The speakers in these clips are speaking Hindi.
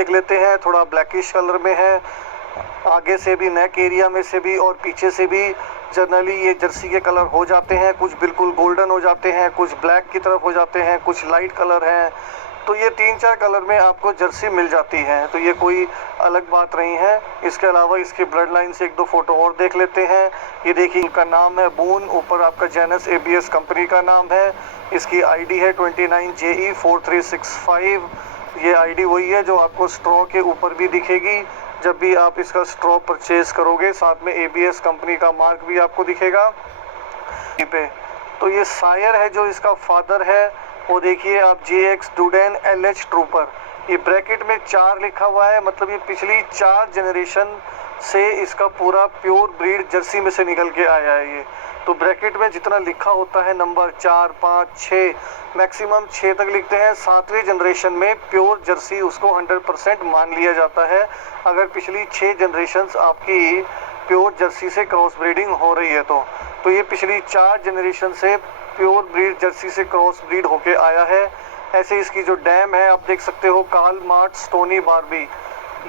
देख लेते हैं। थोड़ा ब्लैकिश कलर में है, आगे से भी, नेक एरिया में से भी और पीछे से भी जनरली ये जर्सी के कलर हो जाते हैं। कुछ बिल्कुल गोल्डन हो जाते हैं, कुछ ब्लैक की तरफ हो जाते हैं, कुछ लाइट कलर हैं। तो ये 3-4 कलर में आपको जर्सी मिल जाती है, तो ये कोई अलग बात नहीं है। इसके अलावा इसकी ब्लड लाइन से 1-2 फ़ोटो और देख लेते हैं। ये देखिए, इनका नाम है बून, ऊपर आपका जेनस एबीएस कंपनी का नाम है। इसकी आईडी है 29JE4365। ये आईडी वही है जो आपको स्ट्रॉ के ऊपर भी दिखेगी जब भी आप इसका स्ट्रॉ परचेज करोगे। साथ में एबीएस कंपनी का मार्क भी आपको दिखेगा पे। तो ये सायर है जो इसका फादर है, वो देखिए आप JX डूडेन LH ट्रूपर। ये ब्रैकेट में 4 लिखा हुआ है, मतलब ये पिछली 4 जनरेशन से इसका पूरा प्योर ब्रीड जर्सी में से निकल के आया है ये। तो ब्रैकेट में जितना लिखा होता है नंबर 4, 5, 6, मैक्सिमम 6 तक लिखते हैं। 7वीं जनरेशन में प्योर जर्सी उसको 100% मान लिया जाता है अगर पिछली 6 जनरेशन्स आपकी प्योर जर्सी से क्रॉस ब्रीडिंग हो रही है तो ये पिछली 4 जनरेशन से प्योर ब्रीड जर्सी से क्रॉस ब्रीड होके आया है। ऐसे इसकी जो डैम है आप देख सकते हो, कार्ल मार्ट स्टोनी बार्बी,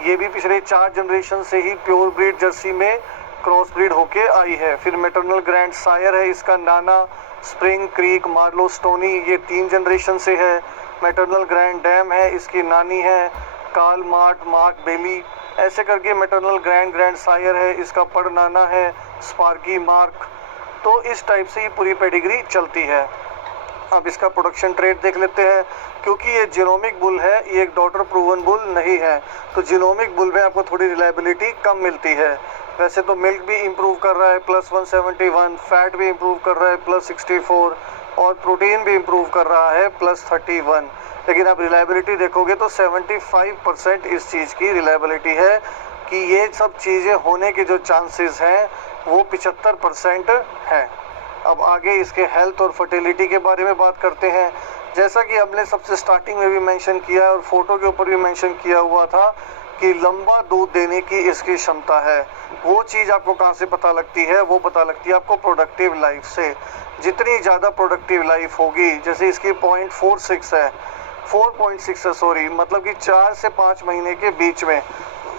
ये भी पिछले 4 जनरेशन से ही प्योर ब्रीड जर्सी में क्रॉस ब्रीड होके आई है। फिर मैटरनल ग्रैंड सायर है इसका नाना, स्प्रिंग क्रीक, मार्लो स्टोनी, ये 3 जनरेशन से है। मैटरनल ग्रैंड डैम है इसकी नानी है, कार्ल मार्ट, मार्क बेली। ऐसे करके मैटरनल ग्रैंड सायर है इसका पड़ नाना है, स्पार्की मार्क। तो इस टाइप से ये पूरी पेडिग्री चलती है। अब इसका प्रोडक्शन ट्रेड देख लेते हैं। क्योंकि ये जीनोमिक बुल है, ये एक डॉटर प्रूवन बुल नहीं है, तो जीनोमिक बुल में आपको थोड़ी रिलायबिलिटी कम मिलती है। वैसे तो मिल्क भी इम्प्रूव कर रहा है +171, फैट भी इम्प्रूव कर रहा है +64 और प्रोटीन भी इम्प्रूव कर रहा है +31। लेकिन आप रिलायबिलिटी देखोगे तो 75% इस चीज़ की रिलायबिलिटी है कि ये सब चीज़ें होने के जो चांसेस हैं वो 75% है। अब आगे इसके हेल्थ और फर्टिलिटी के बारे में बात करते हैं। जैसा कि हमने सबसे स्टार्टिंग में भी मेंशन किया है और फोटो के ऊपर भी मेंशन किया हुआ था कि लंबा दूध देने की इसकी क्षमता है। वो चीज़ आपको कहाँ से पता लगती है? वो पता लगती है आपको प्रोडक्टिव लाइफ से। जितनी ज़्यादा प्रोडक्टिव लाइफ होगी, जैसे इसकी 0.46 है, 4.6 है सॉरी, मतलब कि 4 से 5 महीने के बीच में,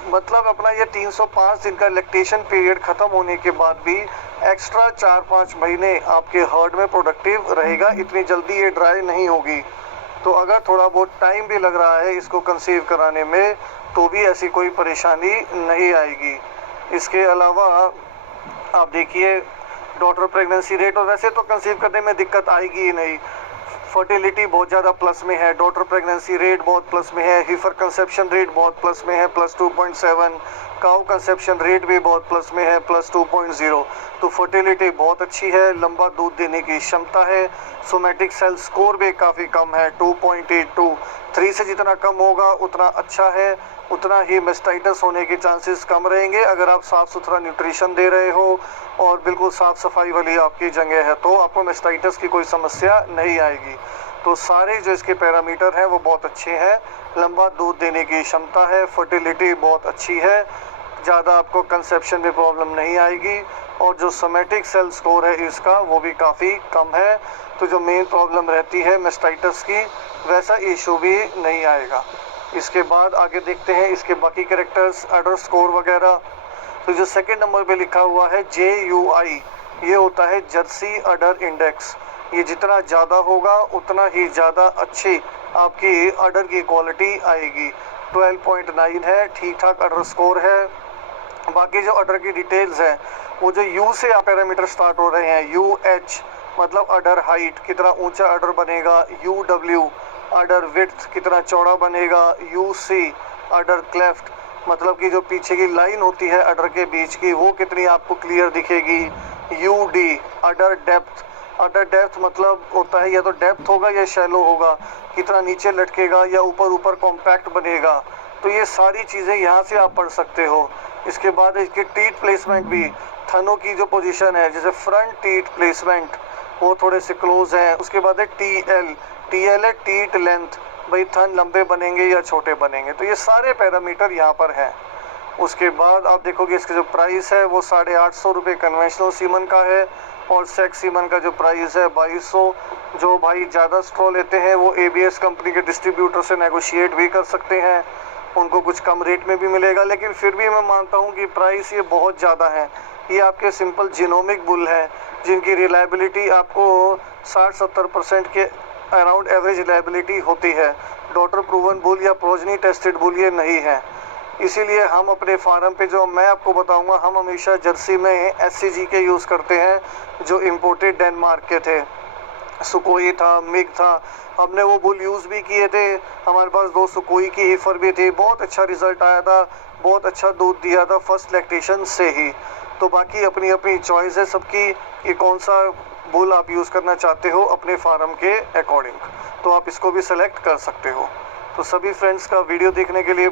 मतलब अपना ये 305 दिन का लैक्टेशन पीरियड ख़त्म होने के बाद भी एक्स्ट्रा 4-5 महीने आपके हर्ड में प्रोडक्टिव रहेगा। इतनी जल्दी ये ड्राई नहीं होगी। तो अगर थोड़ा बहुत टाइम भी लग रहा है इसको कंसीव कराने में तो भी ऐसी कोई परेशानी नहीं आएगी। इसके अलावा आप देखिए डॉटर प्रेगनेंसी रेट, और वैसे तो कंसीव करने में दिक्कत आएगी ही नहीं। फर्टिलिटी बहुत ज़्यादा प्लस में है, डॉटर प्रेगनेंसी रेट बहुत प्लस में है, हीफर कंसेप्शन रेट बहुत प्लस में है +2.7, काउ कंसेप्शन रेट भी बहुत प्लस में है +2.0। तो फर्टिलिटी बहुत अच्छी है, लंबा दूध देने की क्षमता है। सोमेटिक सेल स्कोर भी काफ़ी कम है 2.82। 3 से जितना कम होगा उतना अच्छा है, उतना ही मेस्टाइटिस होने के चांसेस कम रहेंगे। अगर आप साफ़ सुथरा न्यूट्रिशन दे रहे हो और बिल्कुल साफ़ सफाई वाली आपकी जगह है तो आपको मेस्टाइटिस की कोई समस्या नहीं आएगी। तो सारे जो इसके पैरामीटर हैं वो बहुत अच्छे हैं। लंबा दूध देने की क्षमता है, फर्टिलिटी बहुत अच्छी है, ज़्यादा आपको कंसेप्शन में प्रॉब्लम नहीं आएगी, और जो सोमेटिक सेल स्कोर है इसका वो भी काफ़ी कम है। तो जो मेन प्रॉब्लम रहती है मेस्टाइटिस की, वैसा इशू भी नहीं आएगा। इसके बाद आगे देखते हैं इसके बाकी कैरेक्टर्स, अडर स्कोर वगैरह। तो जो सेकंड नंबर पे लिखा हुआ है JUI, ये होता है जर्सी अडर इंडेक्स। ये जितना ज़्यादा होगा उतना ही ज़्यादा अच्छी आपकी अडर की क्वालिटी आएगी। 12.9 है, ठीक ठाक अडर स्कोर है। बाकी जो अडर की डिटेल्स हैं वो जो U से पैरामीटर स्टार्ट हो रहे हैं, UH मतलब अडर हाइट, कितना ऊंचा अडर बनेगा, UW अडर विड्थ, कितना चौड़ा बनेगा, UC अडर क्लेफ्ट मतलब कि जो पीछे की लाइन होती है अडर के बीच की वो कितनी आपको क्लियर दिखेगी, UD अडर डेप्थ, अडर डेप्थ मतलब होता है या तो डेप्थ होगा या शैलो होगा, कितना नीचे लटकेगा या ऊपर ऊपर कॉम्पैक्ट बनेगा। तो ये सारी चीज़ें यहाँ से आप पढ़ सकते हो। इसके बाद इसके टीथ प्लेसमेंट भी, थनों की जो पोजीशन है, जैसे फ्रंट टीथ प्लेसमेंट वो थोड़े से क्लोज हैं। उसके बाद है TL है टीथ लेंथ, भाई थन लंबे बनेंगे या छोटे बनेंगे। तो ये सारे पैरामीटर यहाँ पर हैं। उसके बाद आप देखोगे इसका जो प्राइस है वो 850 रुपये कन्वेंशनल सीमन का है, और सेक्स सीमन का जो प्राइस है 2200। जो भाई ज़्यादा स्ट्रॉ लेते हैं वो ABS कंपनी के डिस्ट्रीब्यूटर से नेगोशिएट भी कर सकते हैं। उनको कुछ कम रेट में भी मिलेगा, लेकिन फिर भी मैं मानता हूँ कि प्राइस ये बहुत ज़्यादा है। ये आपके सिंपल जीनोमिक बुल हैं जिनकी रिलायबिलिटी आपको 60-70% के अराउंड एवरेज रिलायबिलिटी होती है। डॉटर प्रूवन बुल या प्रोजनी टेस्टेड बुल ये नहीं है। इसीलिए हम अपने फार्म पे जो मैं आपको बताऊंगा, हम हमेशा जर्सी में SCG के यूज़ करते हैं जो इम्पोर्टेड डेनमार्क के थे। सुकोई था, मिग था, हमने वो बुल यूज़ भी किए थे। हमारे पास 2 सुकोई की हीफर भी थी, बहुत अच्छा रिज़ल्ट आया था, बहुत अच्छा दूध दिया था फर्स्ट लैक्टेशन से ही। तो बाकी अपनी अपनी चॉइस है सबकी कि कौन सा बुल आप यूज़ करना चाहते हो अपने फार्म के अकॉर्डिंग, तो आप इसको भी सेलेक्ट कर सकते हो। तो सभी फ्रेंड्स का वीडियो देखने के लिए